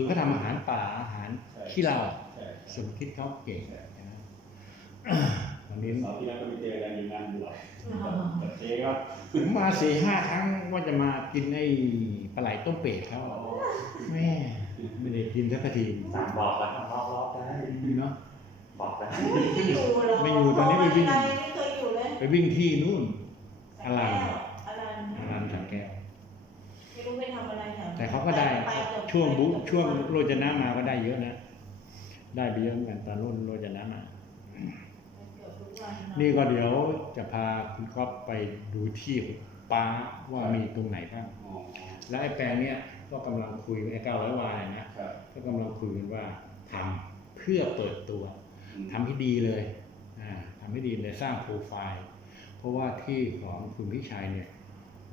คือเขาทำอาหารป่าอาหารขี้เราใช่สมคิดเขาเก่งนะวันนี้เสาร์ที่แล้วก็ไปเจอกันอยู่งานบวชกับเจ๊ก็ผมมาสี่ห้าครั้งว่าจะมากินไอ้ปลาไหลต้มเป็ดเขาแม่ไม่ได้กินสักทีสามบอกแล้วครับรอบรอบได้เนาะบอกได้ไม่อยู่หรอกไม่อยู่ตอนนี้ไปวิ่งบอกว่าไม่เคยอยู่เลยไปวิ่งที่นู่นอลันอลันอารามสามแก้วไม่รู้ไปทำอะไรแถวนั้นแต่เขาก็ได้ปเกือบ ช่วงบุช่วงโรจนะมาก็ได้เยอะนะ ได้ไปเยอะเหมือนกันตอนรุ่นโรจนะมา นี่ก็เดี๋ยวจะพาคุณก๊อฟไปดูที่ป้าว่ามีตรงไหนบ้าง แล้วไอ้แปลงเนี้ยก็กำลังคุยไอ้เก้าร้อยวายนะครับก็กำลังคุยกันว่าทำเพื่อเปิดตัวอืมทำให้ดีเลยอ่าทำให้ดีเลยสร้างโปรไฟล์ เพราะว่าที่ของคุณพิชัยเนี่ย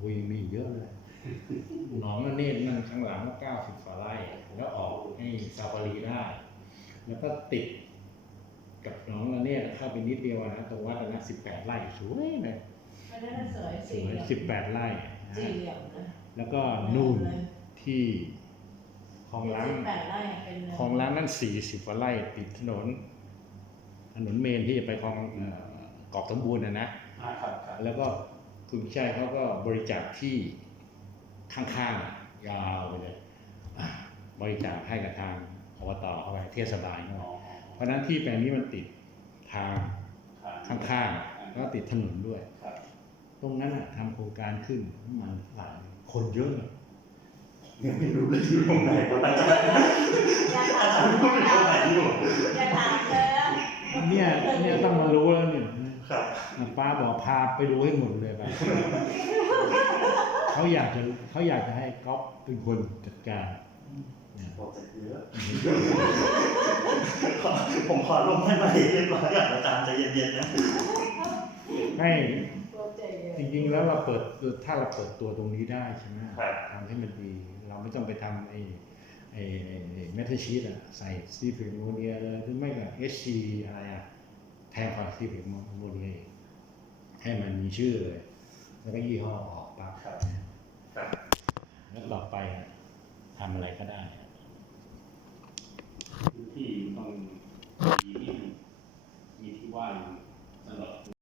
วุยมีเยอะเลย หนองระเนตรนั่นข้างหลังก็เก้าสิบกว่าไร่แล้วออกให้ซาฟารีได้ แล้วก็ติดกับหนองระเนตรเข้าไปนิดเดียวนะตรงวัดนะสิบแปดไร่สวยเลยไม่ได้สวยสสี่วเหยลี่ยมสิบแปดไร่สี่นะเหลี่ยมนะแล้วก็นู่นที่คลองล้างสิบแปดไร่เป็นคลองล้างนั่นสี่สิบกว่าไร่ติดถนน ถนนเมนที่จะไปคลองเอ่อกอบสมบูรณ์นะนะอ่าครับครับแล้วก็คุณพิชัยเขาก็บริจาคที่ ข้างๆยาวไปเลยอะบริจาคให้กับทางอบตเข้าไปเทศบาลเข้าอ๋ไปอเพราะฉะนั้นที่แปลงนี้มันติดทางครับข้างๆแล้วก็ติดถนนด้วยครับตรงนั้นอะทำโครงการขึ้นมันหลายคนเยอะเลยยังไม่รู้เลยอยู่ตรงไหนก็ตั้งใจอย่าถาอามจารย์รู้อยู่ตรงไหนอยู่อย่าถามเลยอะเนี่ยเนี่ยต้องมารู้แล้วเนี่ยครับป้าบอกพาไปดูให้หมดเลยไป เขาอยากจะเขาอยากจะให้ก๊อฟเป็นคนจัดการเนี่ยบอกจะเยอะขอผมขอลงให้มาเรียบร้อยก่อนอาจารย์ใจเย็นๆนะให้โปรเจกต์จริงๆแล้วเราเปิดถ้าเราเปิดตัวตรงนี้ได้ใช่ไหมครับทำให้มันดี เราไม่ต้องไปทำไอ้ไอ้เมทัลชีตอะใส่ซีฟิกโมเนียเลยหรือไม่ก็เอชซีอะไรอะแทนความซีฟิกโมเนียให้มันมีชื่อเลย แล้วก็ยี่ห้อออกปั๊บครับครับ แล้วต่อไปทำอะไรก็ได้